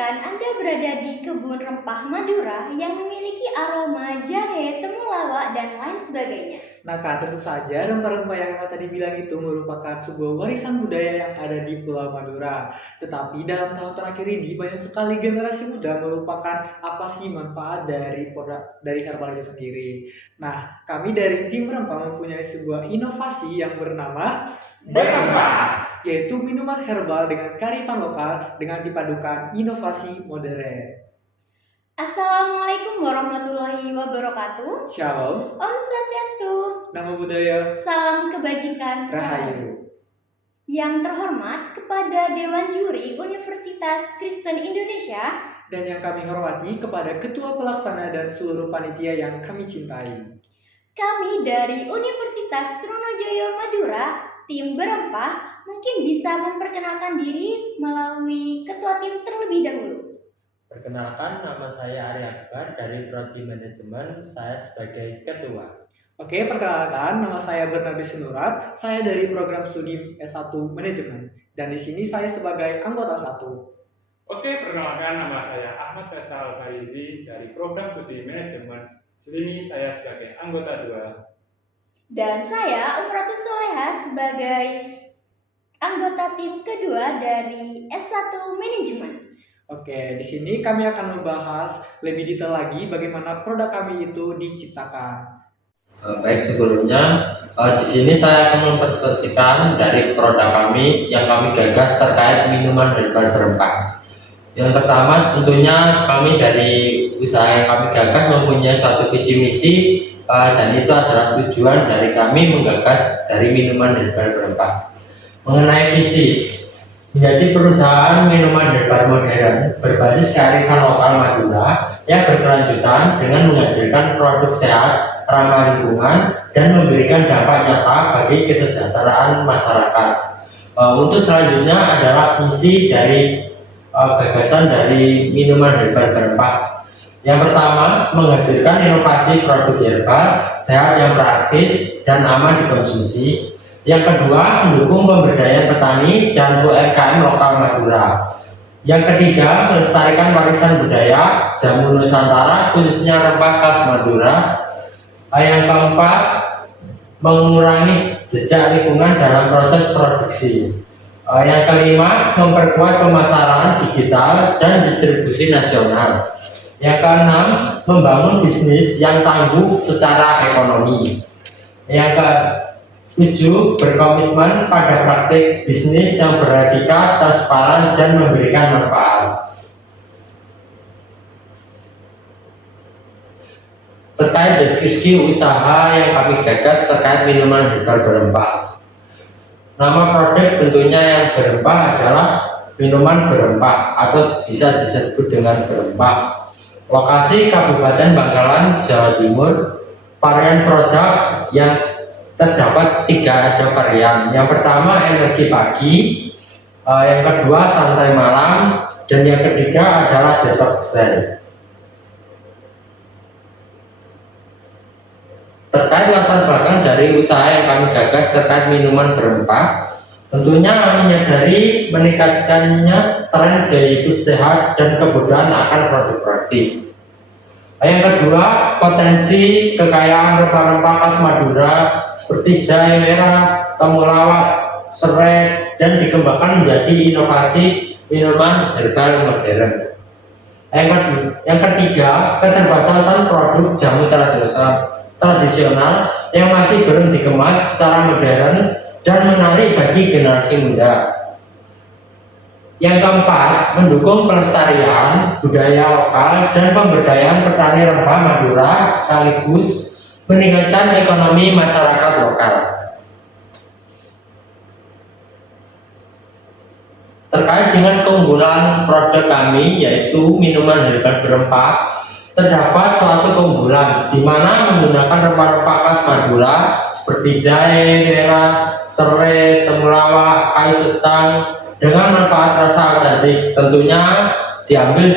Andaikan Anda berada di kebun rempah Madura yang memiliki aroma jahe, temulawak, dan lain sebagainya. Nah, Kak, tentu saja rempah-rempah yang Kak tadi bilang itu merupakan sebuah warisan budaya yang ada di Pulau Madura. Tetapi dalam tahun terakhir ini banyak sekali generasi muda melupakan apa sih manfaat dari produk dari herbal itu sendiri. Nah, kami dari tim rempah mempunyai sebuah inovasi yang bernama Berempah. yaitu minuman herbal dengan kearifan lokal dengan dipadukan inovasi modern. Assalamualaikum warahmatullahi wabarakatuh. Shalom, Om Swastiastu. nama budaya Salam kebajikan. Rahayu. Yang terhormat kepada Dewan Juri Universitas Kristen Indonesia Dan yang kami hormati kepada Ketua Pelaksana dan seluruh panitia yang kami cintai. Kami dari Universitas Trunojoyo Madura, tim Berempah, mungkin bisa memperkenalkan diri melalui ketua tim terlebih dahulu. Perkenalkan, nama saya Arya Akbar dari Prodi Manajemen, saya sebagai ketua. Oke, perkenalkan, nama saya Bernardi Sinurat, saya dari program studi S1 Manajemen. Dan di sini saya sebagai anggota 1. Oke, perkenalkan, nama saya Ahmad Faisal Farizi dari program studi manajemen. Sini saya sebagai anggota 2. Dan saya Umratu Soleha sebagai anggota tim kedua dari S1 Manajemen. Oke, di sini kami akan membahas lebih detail lagi bagaimana produk kami itu diciptakan. Baik, sebelumnya di sini saya akan mempresentasikan dari produk kami yang kami gagas terkait minuman herbal berempah. Yang pertama, tentunya kami dari usaha yang kami gagas mempunyai suatu visi misi dan itu adalah tujuan dari kami menggagas dari minuman herbal berempah. Mengenai visi, menjadi perusahaan minuman herbal modern berbasis kearifan lokal Madura yang berkelanjutan dengan menghadirkan produk sehat, ramah lingkungan, dan memberikan dampak nyata bagi kesejahteraan masyarakat. Untuk selanjutnya adalah misi dari gagasan dari minuman herbal berempah. Yang pertama, menghadirkan inovasi produk herbal sehat yang praktis dan aman dikonsumsi. Yang kedua, mendukung pemberdayaan petani dan UMKM lokal Madura. Yang ketiga, melestarikan warisan budaya jamu Nusantara khususnya rempah khas Madura. Yang keempat, mengurangi jejak lingkungan dalam proses produksi. Yang kelima, memperkuat pemasaran digital dan distribusi nasional. Yang keenam, membangun bisnis yang tangguh secara ekonomi. Yang ketujuh, berkomitmen pada praktik bisnis yang beretika, transparan, dan memberikan manfaat. Terkait deskripsi usaha yang kami gagas terkait minuman herbal berempah. Nama produk tentunya yang berempah adalah minuman berempah atau bisa disebut dengan berempah. Lokasi Kabupaten Bangkalan, Jawa Timur. Varian produk yang terdapat 3 ada varian. Yang pertama energi pagi, yang kedua santai malam, dan yang ketiga adalah detox day. Terkait latar belakang dari usaha yang kami gagas terkait minuman berempah, tentunya menyadari meningkatkannya tren gaya hidup sehat dan kebutuhan akan produk praktis. Yang kedua, potensi kekayaan rempah-rempah khas Madura seperti jahe merah, temulawak, serai, dan dikembangkan menjadi inovasi minuman herbal modern. Yang ketiga, keterbatasan produk jamu tradisional yang masih belum dikemas secara modern dan menarik bagi generasi muda. Yang keempat, mendukung pelestarian budaya lokal dan pemberdayaan petani rempah Madura sekaligus meningkatkan ekonomi masyarakat lokal. Terkait dengan keunggulan produk kami yaitu minuman herbal berempah, terdapat suatu keunggulan di mana menggunakan rempah-rempah khas Madura seperti jahe merah, serai, temulawak, kayu secang dengan manfaat rasa otentik, tentunya diambil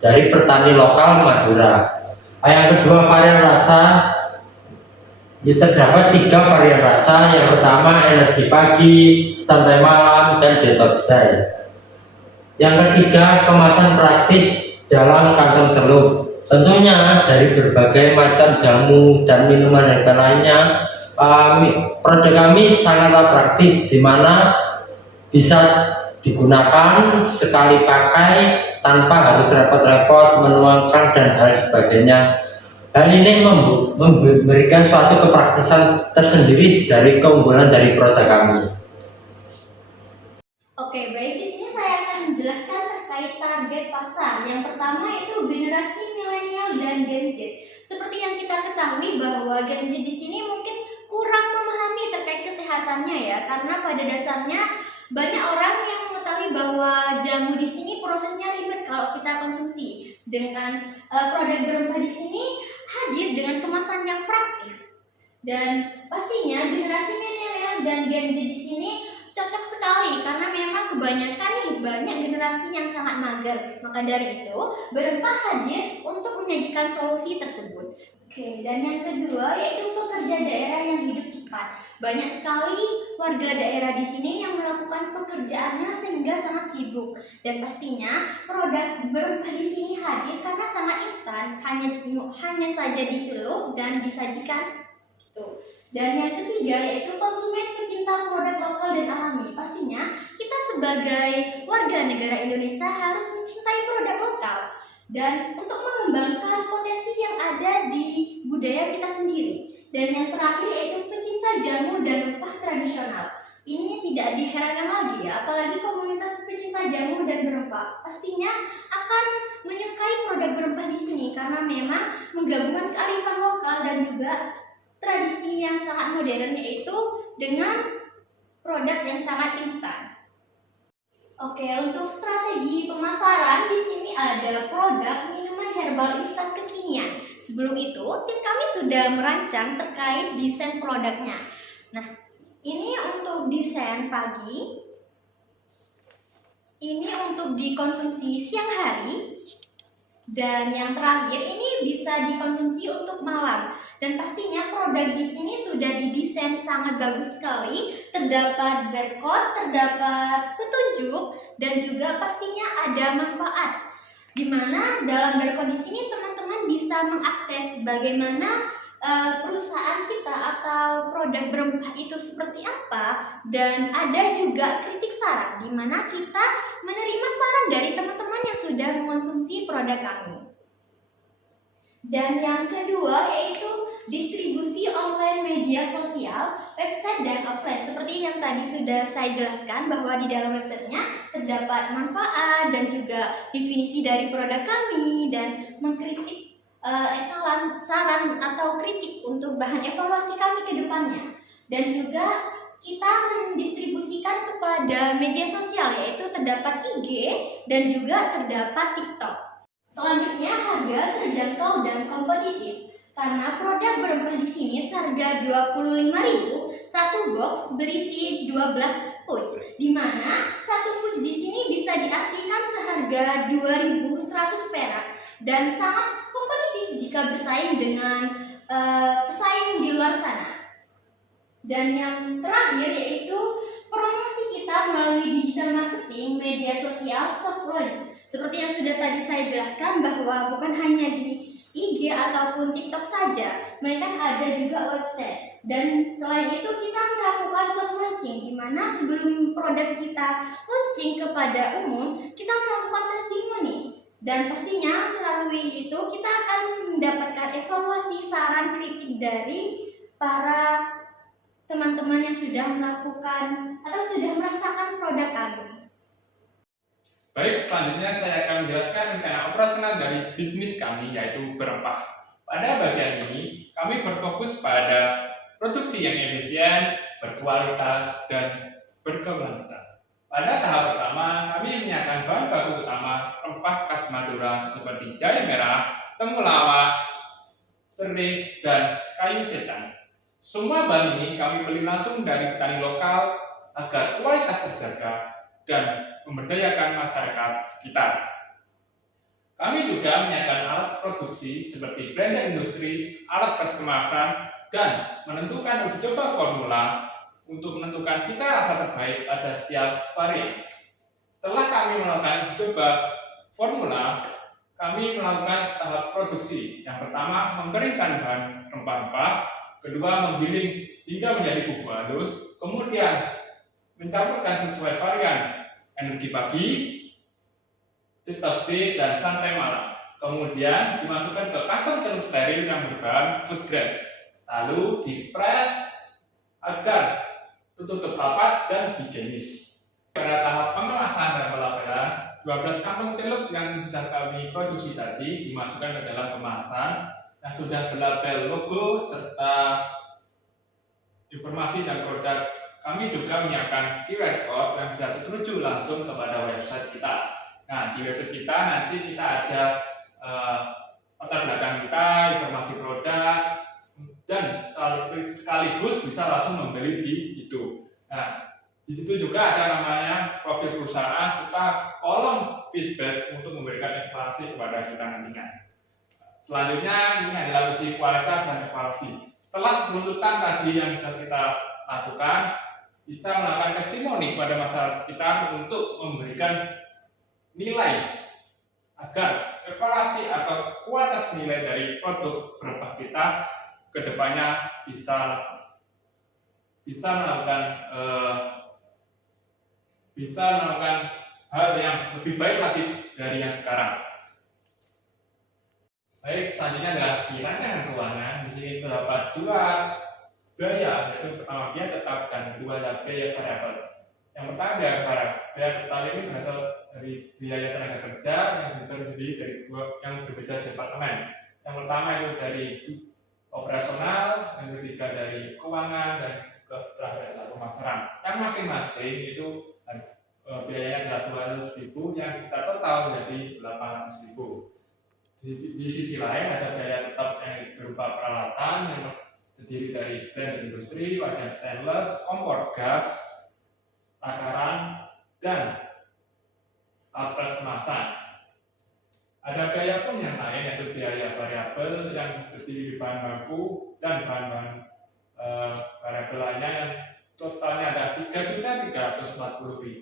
dari petani lokal Madura. Yang kedua, varian rasa, terdapat 3 varian rasa. Yang pertama energi pagi, santai malam, dan detox day. Yang ketiga, kemasan praktis dalam kantong celup. Tentunya dari berbagai macam jamu dan minuman herbal lainnya, produk kami sangatlah praktis, di mana bisa digunakan sekali pakai tanpa harus repot-repot menuangkan dan hal sebagainya. Hal ini memberikan suatu kepraktisan tersendiri dari keunggulan dari produk kami. Oke, baik, di sini saya akan menjelaskan terkait target pasar. Yang pertama itu generasi milenial dan Gen Z. Seperti yang kita ketahui bahwa Gen Z di sini mungkin kurang memahami terkait kesehatannya ya, karena pada dasarnya banyak orang yang mengetahui bahwa jamu di sini prosesnya ribet kalau kita konsumsi. Sedangkan produk berempah di sini hadir dengan kemasan yang praktis. Dan pastinya generasi milenial dan Gen Z di sini cocok sekali karena memang kebanyakan nih banyak generasi yang sangat mager. Maka dari itu, berempah hadir untuk menyajikan solusi tersebut. Oke, dan yang kedua yaitu pekerja daerah yang hidup cepat. Banyak sekali warga daerah di sini yang melakukan pekerjaannya sehingga sangat sibuk. Dan pastinya produk berempah di sini hadir karena sangat instan, hanya saja dicelup dan disajikan. Tuh. Dan yang ketiga yaitu konsumen pecinta produk lokal dan alami. Pastinya kita sebagai warga negara Indonesia harus mencintai produk lokal dan untuk mengembangkan potensi yang ada di budaya kita sendiri. Dan yang terakhir yaitu pecinta jamu dan rempah tradisional. Ini tidak diherankan lagi ya, apalagi komunitas pecinta jamu dan berempah pastinya akan menyukai produk berempah di sini karena memang menggabungkan kearifan lokal dan juga tradisi yang sangat modern, yaitu dengan produk yang sangat instan. Oke, untuk strategi pemasaran di sini ada produk minuman herbal instan kekinian. Sebelum itu, tim kami sudah merancang terkait desain produknya. Nah, ini untuk desain pagi, ini untuk dikonsumsi siang hari, dan yang terakhir ini bisa dikonsumsi untuk malam. Dan pastinya produk di sini sudah didesain sangat bagus sekali. Terdapat barcode, terdapat petunjuk, dan juga pastinya ada manfaat. Di mana dalam barcode di sini teman-teman bisa mengakses bagaimana perusahaan kita atau produk berempah itu seperti apa, dan ada juga kritik saran di mana kita menerima saran dari teman-teman yang sudah mengonsumsi produk kami. Dan yang kedua yaitu distribusi online media sosial, website dan offline. Seperti yang tadi sudah saya jelaskan bahwa di dalam websitenya terdapat manfaat dan juga definisi dari produk kami dan mengkritik saran atau kritik untuk bahan evaluasi kami ke depannya. Dan juga kita mendistribusikan kepada media sosial yaitu terdapat IG dan juga terdapat TikTok. Selanjutnya harga terjangkau dan kompetitif. Karena produk berempah di sini seharga 25.000, satu box berisi 12 pouch, di mana satu pouch di sini bisa diartikan seharga 2.100 perak dan sangat kompetitif jika bersaing dengan pesaing di luar sana. Dan yang terakhir yaitu promosi kita melalui digital marketing, media sosial, soft launch. Seperti yang sudah tadi saya jelaskan bahwa bukan hanya di IG ataupun TikTok saja, mereka ada juga website. Dan selain itu kita melakukan soft launching, di mana sebelum produk kita launching kepada umum, kita melakukan testimoni. Dan pastinya melalui itu kita akan mendapatkan evaluasi, saran, kritik dari para teman-teman yang sudah melakukan atau sudah merasakan produk kami. Baik, selanjutnya saya akan menjelaskan rencana operasional dari bisnis kami, yaitu berempah. Pada bagian ini, kami berfokus pada produksi yang efisien, berkualitas, dan berkelanjutan. Pada tahap pertama, kami menyiapkan bahan baku utama rempah khas Madura seperti jahe merah, temulawak, serai, dan kayu secang. Semua bahan ini kami beli langsung dari petani lokal agar kualitas terjaga dan memberdayakan masyarakat sekitar. Kami juga menyiapkan alat produksi seperti blender industri, alat tes kemasan, dan menentukan uji coba formula untuk menentukan cita rasa terbaik pada setiap varian. Setelah kami melakukan uji coba formula, kami melakukan tahap produksi. Yang pertama, mengeringkan bahan rempah-rempah. Kedua, menggiling hingga menjadi bubuk halus. Kemudian, mencampurkan sesuai varian energi pagi, toasty, dan santai malam. Kemudian, dimasukkan ke kantong timun steril yang berbahan food grade. Lalu, dipres agar tertutup rapat dan higienis. Pada tahap pengelasan dan pelabelan, 12 kantong celup yang sudah kami produksi tadi dimasukkan ke dalam kemasan yang sudah berlabel logo serta informasi dan produk. Kami juga menyiapkan QR code yang bisa tertuju langsung kepada website kita. Nah, di website kita nanti kita ada latar belakang kita, informasi produk, dan sekaligus bisa langsung membeli di situ. Nah, di situ juga ada namanya profil perusahaan serta kolom feedback untuk memberikan informasi kepada kita nantinya. Selanjutnya ini adalah uji kualitas dan evaluasi. Setelah penuntutan tadi yang sudah kita lakukan, kita melakukan testimoni pada masyarakat sekitar untuk memberikan nilai agar evaluasi atau kualitas nilai dari produk berempah kita kedepannya bisa melakukan hal yang lebih baik lagi dari yang sekarang. Baik, selanjutnya adalah perancangan keuangan. Di sini terdapat dua biaya, yaitu pertama biaya tetap dan kedua adalah biaya variabel. Yang pertama biaya tetap ini berasal dari biaya tenaga kerja yang terdiri dari yang berbeda departemen. Yang pertama itu dari operasional, yang ketiga dari keuangan, dan terakhir adalah pemasaran. Yang masing-masing itu biayanya adalah 200.000 yang kita total menjadi 800.000. Di sisi lain ada biaya tetap yang berupa peralatan yang terdiri dari blender industri, wajan stainless, kompor gas, takaran, dan alat pres kemasan. Ada biaya pun yang lain yaitu biaya variabel yang terdiri dari bahan baku dan bahan-bahan variabel lainnya yang totalnya ada 3.340.000,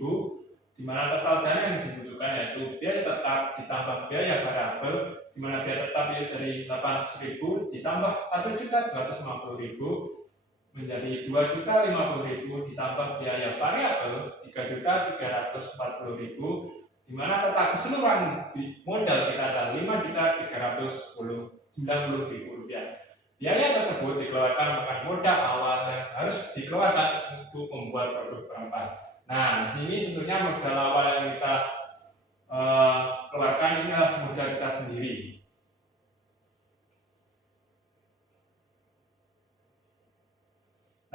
di mana total dana yang dibutuhkan yaitu biaya tetap ditambah biaya variabel, di mana biaya tetap itu dari 800.000 ditambah 1.250.000 menjadi 2.050.000 ditambah biaya variabel 3.340.000, di mana total keseluruhan modal kita adalah 5.390.000 rupiah. Biaya tersebut dikeluarkan merupakan modal awal yang harus dikeluarkan untuk membuat produk berempah. Nah, di sini tentunya modal awal yang kita keluarkan ini adalah modal kita sendiri.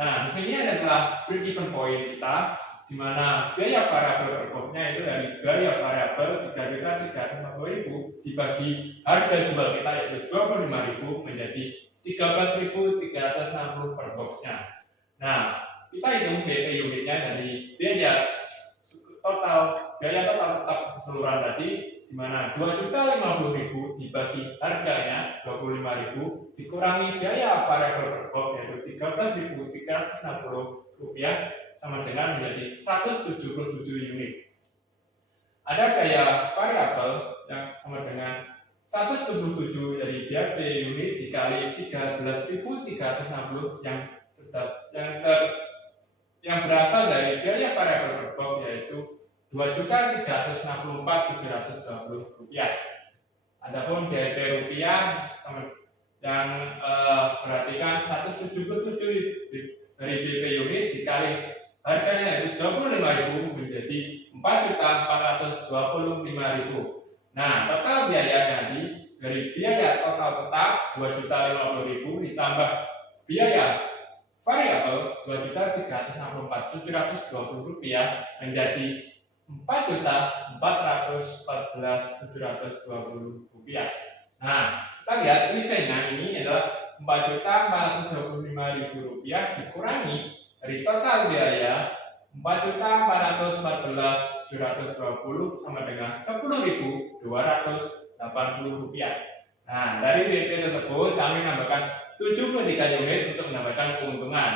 Nah, di sini adalah break-even point kita, di mana biaya variabel berikutnya itu dari biaya variabel 3.350.000 dibagi harga jual kita yaitu 25.000 menjadi 13.360 per boxnya. Nah, kita hitung BP unitnya dari biaya total tetap keseluruhan tadi, di mana 2.050.000 dibagi harganya 25.000 dikurangi biaya variabel per box yaitu 13.360 rupiah sama dengan menjadi 177 unit. Ada biaya variabel yang sama dengan 177 dari BAP unit dikali 13.360 yang berasal dari biaya variabel per box yaitu 2.364.720 rupiah. Adapun BAP rupiah yang perhatikan 177 dari BP unit dikali harganya yaitu 25.000 menjadi 4.425.000. Nah, total biaya tadi dari biaya total tetap 2.050.000 ditambah biaya variabel 2.364.720 rupiah menjadi 4.414.720 rupiah. Nah, kita lihat selisihnya ini adalah 4.425.000 rupiah dikurangi dari total biaya 4.414.720 sama dengan 10.280 rupiah. Nah, dari BP tersebut kami menambahkan 73 unit untuk mendapatkan keuntungan.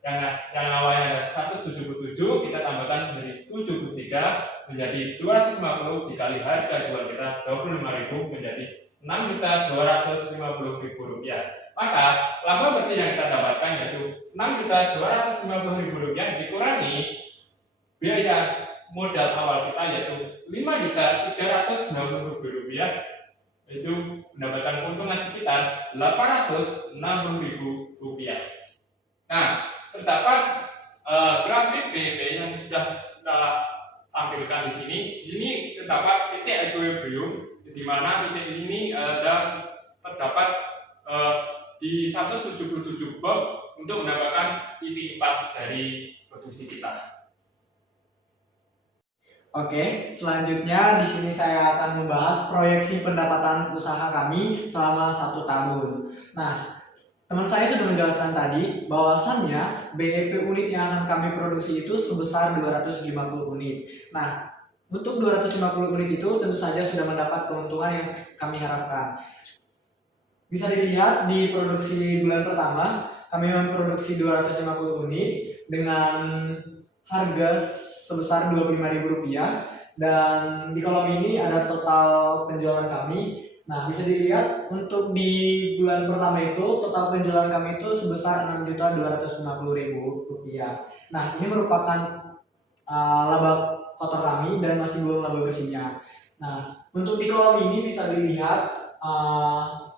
yang awalnya ada 177 kita tambahkan dari 73 menjadi 250 dikali harga jual kita 25.000 menjadi 6.250.000 rupiah. Maka laba bersih yang kita dapatkan yaitu 6.250.000 rupiah dikurangi biaya modal awal kita yaitu 5.390.000 rupiah, itu mendapatkan keuntungan sekitar 860.000 rupiah. Nah, terdapat grafik BEP yang sudah kita tampilkan di sini. Di sini terdapat titik equilibrium, di mana titik ini terdapat di 177 box untuk mendapatkan titik pas dari produksi kita. Oke, selanjutnya di sini saya akan membahas proyeksi pendapatan usaha kami selama 1 tahun. Nah, teman saya sudah menjelaskan tadi bahwasannya BEP unit yang akan kami produksi itu sebesar 250 unit. Nah, untuk 250 unit itu tentu saja sudah mendapat keuntungan yang kami harapkan. Bisa dilihat di produksi bulan pertama, kami memproduksi 250 unit dengan harga sebesar Rp25.000 dan di kolom ini ada total penjualan kami. Nah, bisa dilihat untuk di bulan pertama itu total penjualan kami itu sebesar Rp6.250.000. Nah, ini merupakan laba kotor kami dan masih belum laba bersihnya. Nah, untuk di kolom ini bisa dilihat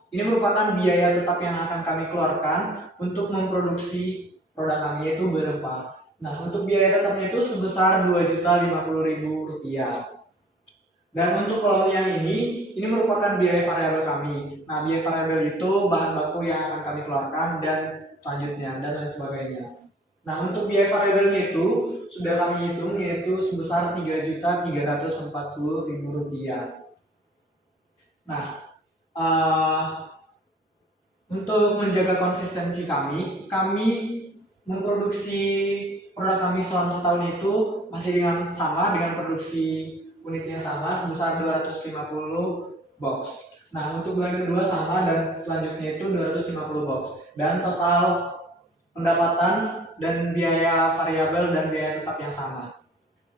ini merupakan biaya tetap yang akan kami keluarkan untuk memproduksi produk kami yaitu berempah. Nah, untuk biaya tetapnya itu sebesar Rp2.050.000. Dan untuk kolom yang ini merupakan biaya variabel kami. Nah, biaya variabel itu bahan baku yang akan kami keluarkan dan selanjutnya dan lain sebagainya. Nah, untuk biaya variabelnya itu sudah kami hitung yaitu sebesar Rp3.340.000. Nah, untuk menjaga konsistensi kami memproduksi produk kami selama setahun itu masih sama dengan produksi unit yang sama sebesar 250 box. Nah, untuk bulan kedua sama dan selanjutnya itu 250 box. Dan total pendapatan dan biaya variabel dan biaya tetap yang sama.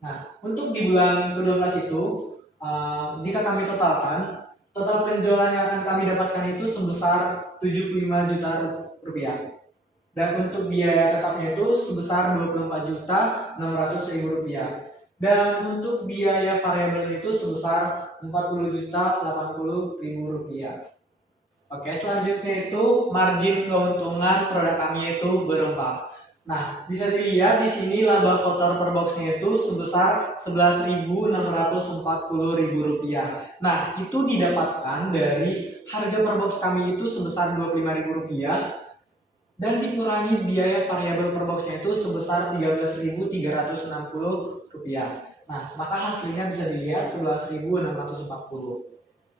Nah, untuk di bulan ke-12 itu jika kami totalkan, total penjualan yang akan kami dapatkan itu sebesar Rp75 juta. Dan untuk biaya tetapnya itu sebesar Rp24.600.000. Dan untuk biaya variabel itu sebesar Rp40.080.000. Oke, selanjutnya itu margin keuntungan produk kami itu berempah. Nah, bisa dilihat di sini laba kotor per boxnya itu sebesar Rp11.640.000. Nah, itu didapatkan dari harga per box kami itu sebesar Rp25.000. Dan dikurangi biaya variabel per boxnya itu sebesar Rp13.360. Nah, maka hasilnya bisa dilihat 11.640.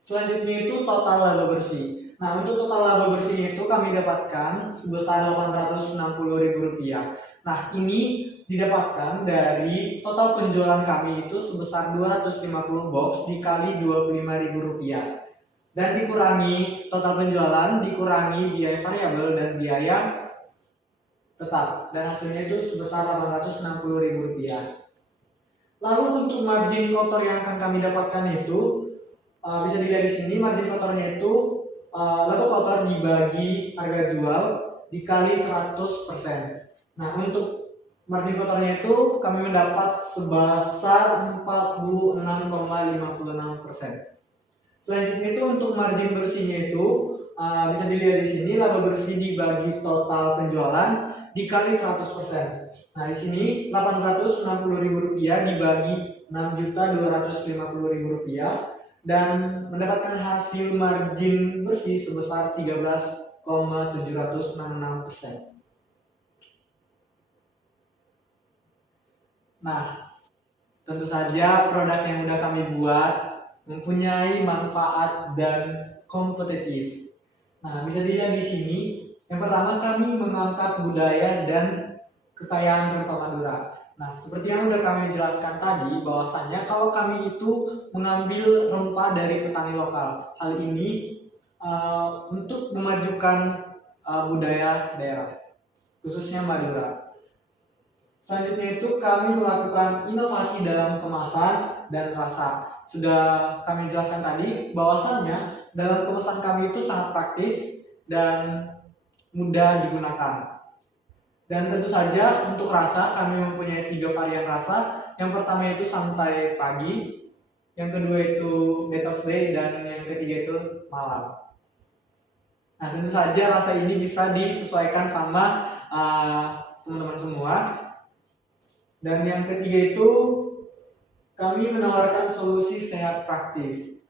Selanjutnya itu total laba bersih. Nah, untuk total laba bersih itu kami dapatkan sebesar Rp860.000. Nah, ini didapatkan dari total penjualan kami itu sebesar 250 box dikali Rp25.000. Dan dikurangi total penjualan, dikurangi biaya variabel dan biaya tetap, dan hasilnya itu sebesar Rp860.000. Lalu untuk margin kotor yang akan kami dapatkan itu bisa dilihat di sini, margin kotornya itu laba kotor dibagi harga jual dikali 100%. Nah, untuk margin kotornya itu kami mendapat sebesar 46,56%. Selanjutnya itu untuk margin bersihnya itu bisa dilihat di sini, laba bersih dibagi total penjualan dikali 100%. Nah, di sini Rp860.000 dibagi Rp6.250.000 dan mendapatkan hasil margin bersih sebesar 13,766%. Nah, tentu saja produk yang udah kami buat mempunyai manfaat dan kompetitif. Nah, bisa dilihat di sini. Yang pertama, kami mengangkat budaya dan kekayaan rempah Madura. Nah, seperti yang sudah kami jelaskan tadi, bahwasannya kalau kami itu mengambil rempah dari petani lokal. Hal ini untuk memajukan budaya daerah, khususnya Madura. Selanjutnya itu kami melakukan inovasi dalam kemasan dan rasa. Sudah kami jelaskan tadi bahwasannya dalam kemasan kami itu sangat praktis dan mudah digunakan. Dan tentu saja untuk rasa kami mempunyai 3 varian rasa. Yang pertama itu santai pagi, yang kedua itu detox day, dan yang ketiga itu malam. Nah, tentu saja rasa ini bisa disesuaikan sama teman-teman semua. Dan yang ketiga itu kami menawarkan solusi sehat praktis.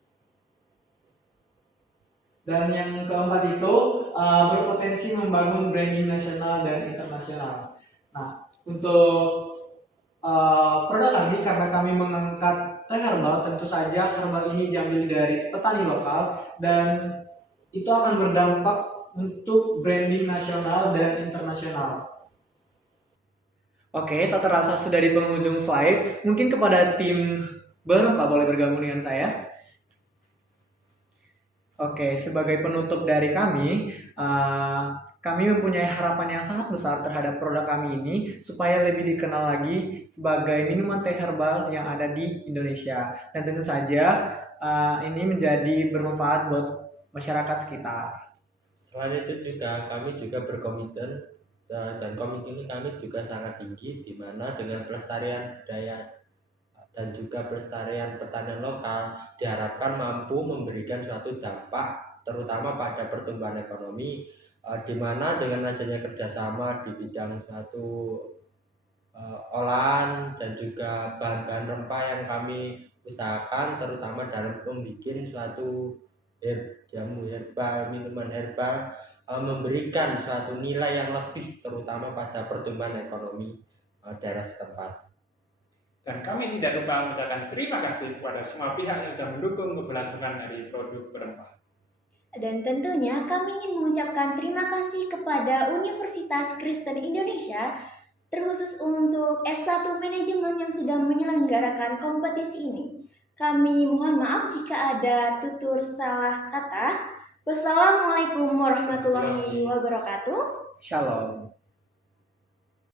Dan yang keempat itu berpotensi membangun branding nasional dan internasional. Nah, untuk produk kami, karena kami mengangkat teh herbal, tentu saja herbal ini diambil dari petani lokal dan itu akan berdampak untuk branding nasional dan internasional. Oke, tak terasa sudah di penghujung slide. Mungkin kepada tim berempat boleh bergabung dengan saya. Oke, sebagai penutup dari kami mempunyai harapan yang sangat besar terhadap produk kami ini supaya lebih dikenal lagi sebagai minuman teh herbal yang ada di Indonesia. Dan tentu saja ini menjadi bermanfaat buat masyarakat sekitar. Selain itu juga kami juga berkomitmen dan komitmen kami juga sangat tinggi, di mana dengan pelestarian budaya dan juga pelestarian pertanian lokal diharapkan mampu memberikan suatu dampak terutama pada pertumbuhan ekonomi, di mana dengan adanya kerjasama di bidang suatu olahan dan juga bahan-bahan rempah yang kami usahakan, terutama dalam membuat suatu jamu herbal, minuman herbal, memberikan suatu nilai yang lebih terutama pada pertumbuhan ekonomi daerah setempat. Dan kami tidak lupa mengucapkan terima kasih kepada semua pihak yang sudah mendukung keberlangsungan dari produk berempah. Dan tentunya kami ingin mengucapkan terima kasih kepada Universitas Kristen Indonesia, terkhusus untuk S1 Manajemen yang sudah menyelenggarakan kompetisi ini. Kami mohon maaf jika ada tutur salah kata. Wassalamualaikum warahmatullahi wabarakatuh. Shalom.